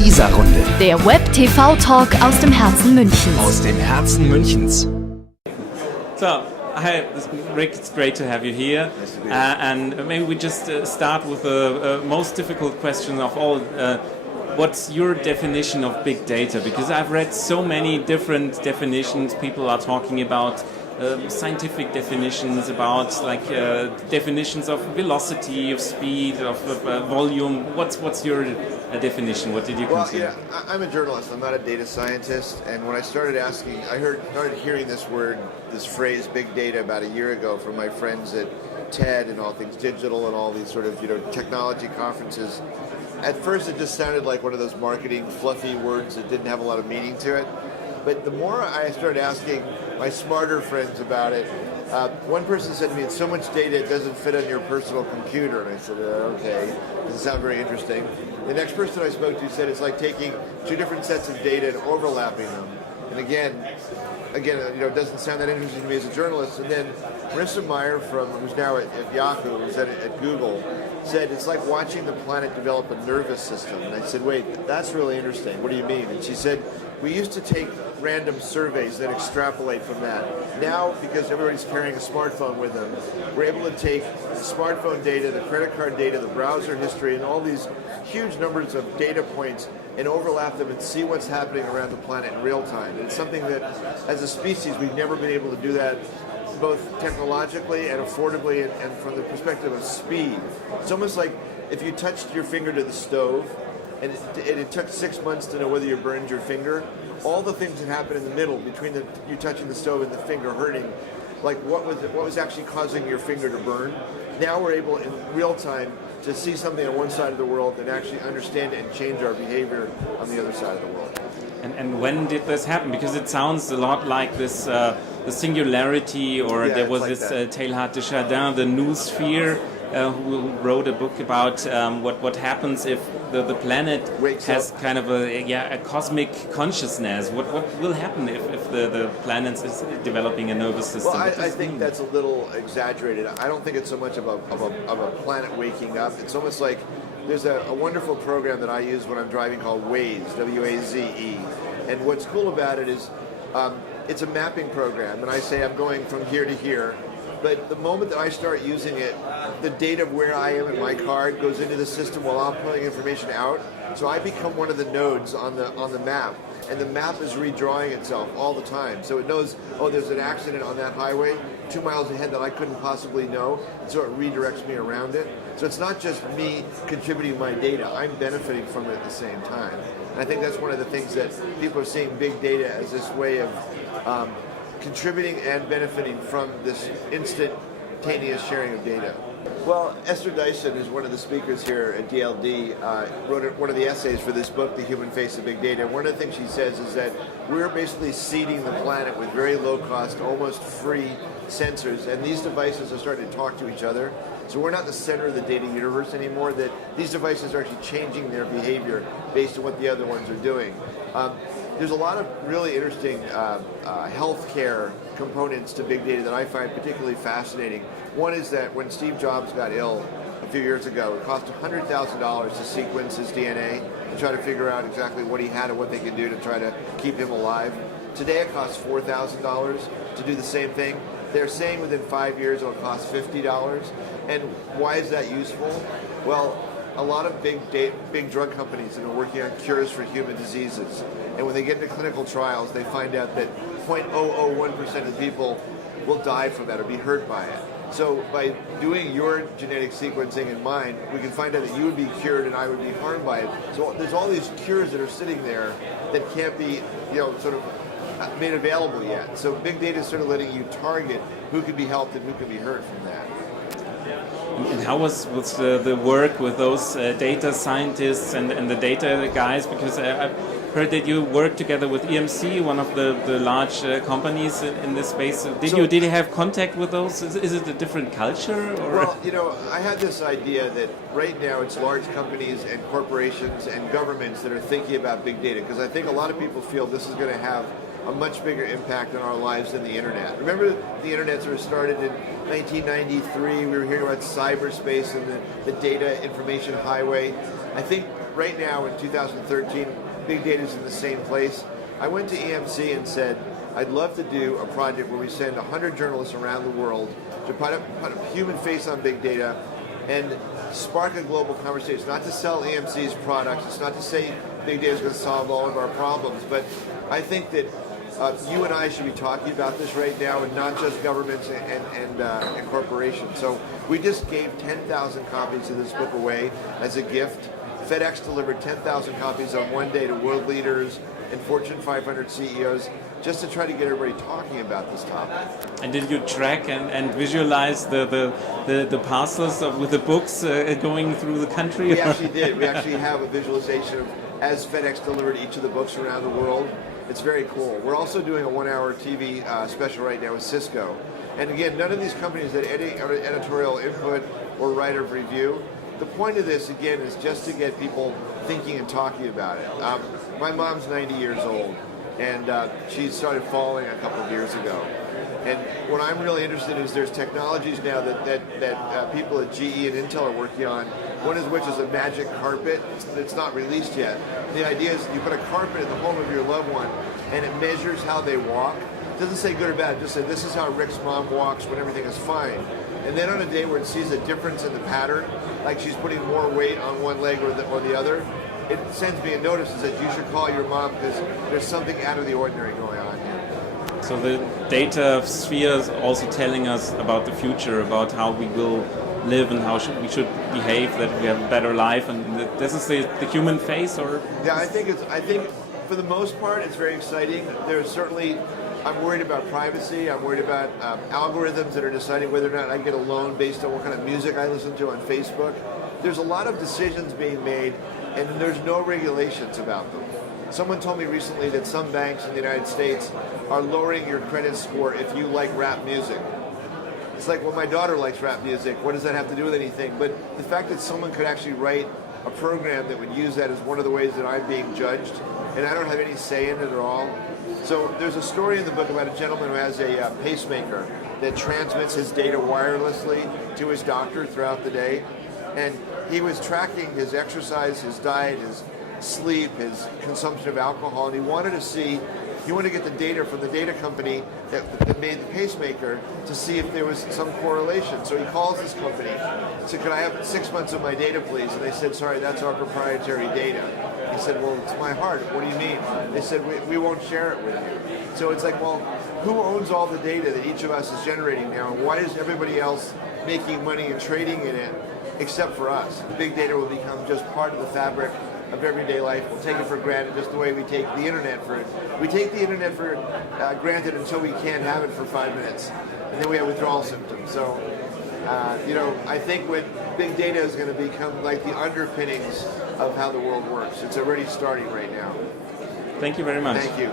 Isar-Runde. Der Web-TV-Talk aus dem Herzen Münchens. Aus dem Herzen Münchens. So, hi, Rick, it's great to have you here. Nice to be here. And maybe we just start with the most difficult question of all. What's your definition of big data? Because I've read so many different definitions. People are talking about scientific definitions, about definitions of velocity, of speed, of volume. What's your definition? What did you consider? Well, yeah, I'm a journalist. I'm not a data scientist. And when I started asking, I started hearing this word, this phrase, big data, about a year ago from my friends at TED and All Things Digital and all these sort of technology conferences. At first, it just sounded like one of those marketing fluffy words that didn't have a lot of meaning to it. But the more I started asking my smarter friends about it, one person said to me, it's so much data it doesn't fit on your personal computer. And I said, okay, doesn't sound very interesting. The next person I spoke to said it's like taking two different sets of data and overlapping them. And again, it doesn't sound that interesting to me as a journalist. And then Marissa Meyer, who's now at Yahoo, who's at Google, said it's like watching the planet develop a nervous system. And I said, wait, that's really interesting. What do you mean? And she said, we used to take random surveys that extrapolate from that. Now, because everybody's carrying a smartphone with them, we're able to take the smartphone data, the credit card data, the browser history, and all these huge numbers of data points and overlap them and see what's happening around the planet in real time. And it's something that, as a species, we've never been able to do that both technologically and affordably and from the perspective of speed. It's almost like if you touched your finger to the stove and it took 6 months to know whether you burned your finger, all the things that happen in the middle between you touching the stove and the finger hurting, like what was actually causing your finger to burn. Now we're able in real time to see something on one side of the world and actually understand it and change our behavior on the other side of the world. And when did this happen? Because it sounds a lot like this, the singularity, or there was like this Teilhard de Chardin, the noosphere, who wrote a book about what happens if the planet has kind of a cosmic consciousness. What will happen if the planet is developing a nervous system? Well, I think that's a little exaggerated. I don't think it's so much of a planet waking up. It's almost like there's a wonderful program that I use when I'm driving called Waze, W-A-Z-E. And what's cool about it is it's a mapping program. And I say I'm going from here to here. But the moment that I start using it, the data of where I am in my car goes into the system while I'm pulling information out. So I become one of the nodes on the map. And the map is redrawing itself all the time. So it knows, there's an accident on that highway 2 miles ahead that I couldn't possibly know. And so it redirects me around it. So it's not just me contributing my data. I'm benefiting from it at the same time. And I think that's one of the things that people are seeing big data as this way of contributing and benefiting from this instantaneous sharing of data. Well, Esther Dyson, who's one of the speakers here at DLD, wrote one of the essays for this book, The Human Face of Big Data. One of the things she says is that we're basically seeding the planet with very low-cost, almost free sensors, and these devices are starting to talk to each other. So we're not the center of the data universe anymore, that these devices are actually changing their behavior based on what the other ones are doing. There's a lot of really interesting healthcare components to big data that I find particularly fascinating. One is that when Steve Jobs got ill a few years ago, it cost $100,000 to sequence his DNA and try to figure out exactly what he had and what they could do to try to keep him alive. Today it costs $4,000 to do the same thing. They're saying within 5 years it'll cost $50. And why is that useful? Well, a lot of big drug companies have been working on cures for human diseases. And when they get into clinical trials, they find out that 0.001% of people will die from that or be hurt by it. So by doing your genetic sequencing and mine, we can find out that you would be cured and I would be harmed by it. So there's all these cures that are sitting there that can't be, sort of made available yet. So big data is sort of letting you target who can be helped and who can be hurt from that. And how was the work with those data scientists and the data guys? Because I've heard that you work together with EMC, one of the large companies in this space. Did you have contact with those? Is it a different culture? Or? Well, I had this idea that right now it's large companies and corporations and governments that are thinking about big data, because I think a lot of people feel this is going to have a much bigger impact on our lives than the internet. Remember, the internet sort of started in 1993. We were hearing about cyberspace and the data information highway. I think right now in 2013, big data is in the same place. I went to EMC and said, I'd love to do a project where we send 100 journalists around the world to put a human face on big data and spark a global conversation. Not to sell EMC's products. It's not to say big data is going to solve all of our problems, but I think that you and I should be talking about this right now, and not just governments and corporations. So we just gave 10,000 copies of this book away as a gift. FedEx delivered 10,000 copies on one day to world leaders and Fortune 500 CEOs, just to try to get everybody talking about this topic. And did you track and visualize the parcels with the books going through the country? We actually did. We actually have a visualization of as FedEx delivered each of the books around the world. It's very cool. We're also doing a 1-hour TV special right now with Cisco. And again, none of these companies that are editorial input or writer of review. The point of this, again, is just to get people thinking and talking about it. My mom's 90 years old, and she started falling a couple of years ago. And what I'm really interested in is there's technologies now that people at GE and Intel are working on. One of which is a magic carpet. It's not released yet. The idea is you put a carpet in the home of your loved one, and it measures how they walk. It doesn't say good or bad. It just says this is how Rick's mom walks when everything is fine. And then on a day where it sees a difference in the pattern, like she's putting more weight on one leg or the other, it sends me a notice that you should call your mom because there's something out of the ordinary going on here. So the data sphere is also telling us about the future, about how we will live and how we should behave, that we have a better life, and this is the human face, or? Yeah, I think for the most part it's very exciting. There's certainly, I'm worried about privacy. I'm worried about algorithms that are deciding whether or not I get a loan based on what kind of music I listen to on Facebook. There's a lot of decisions being made, and there's no regulations about them. Someone told me recently that some banks in the United States are lowering your credit score if you like rap music. It's like, well, my daughter likes rap music. What does that have to do with anything? But the fact that someone could actually write a program that would use that as one of the ways that I'm being judged, and I don't have any say in it at all. So there's a story in the book about a gentleman who has a pacemaker that transmits his data wirelessly to his doctor throughout the day. And he was tracking his exercise, his diet, his sleep, his consumption of alcohol, and he wanted to get the data from the data company that made the pacemaker to see if there was some correlation. So he calls this company, said, "Can I have 6 months of my data, please?" And they said, "Sorry, that's our proprietary data." He said, "Well, it's my heart. What do you mean?" They said, we won't share it with you. So it's like, well, who owns all the data that each of us is generating now? And why is everybody else making money and trading in it except for us? Big data will become just part of the fabric of everyday life. We'll take it for granted just the way we take the internet for granted until we can't have it for 5 minutes, and then we have withdrawal symptoms. So I think what big data is going to become like the underpinnings of how the world works. It's already starting right now. Thank you very much. Thank you.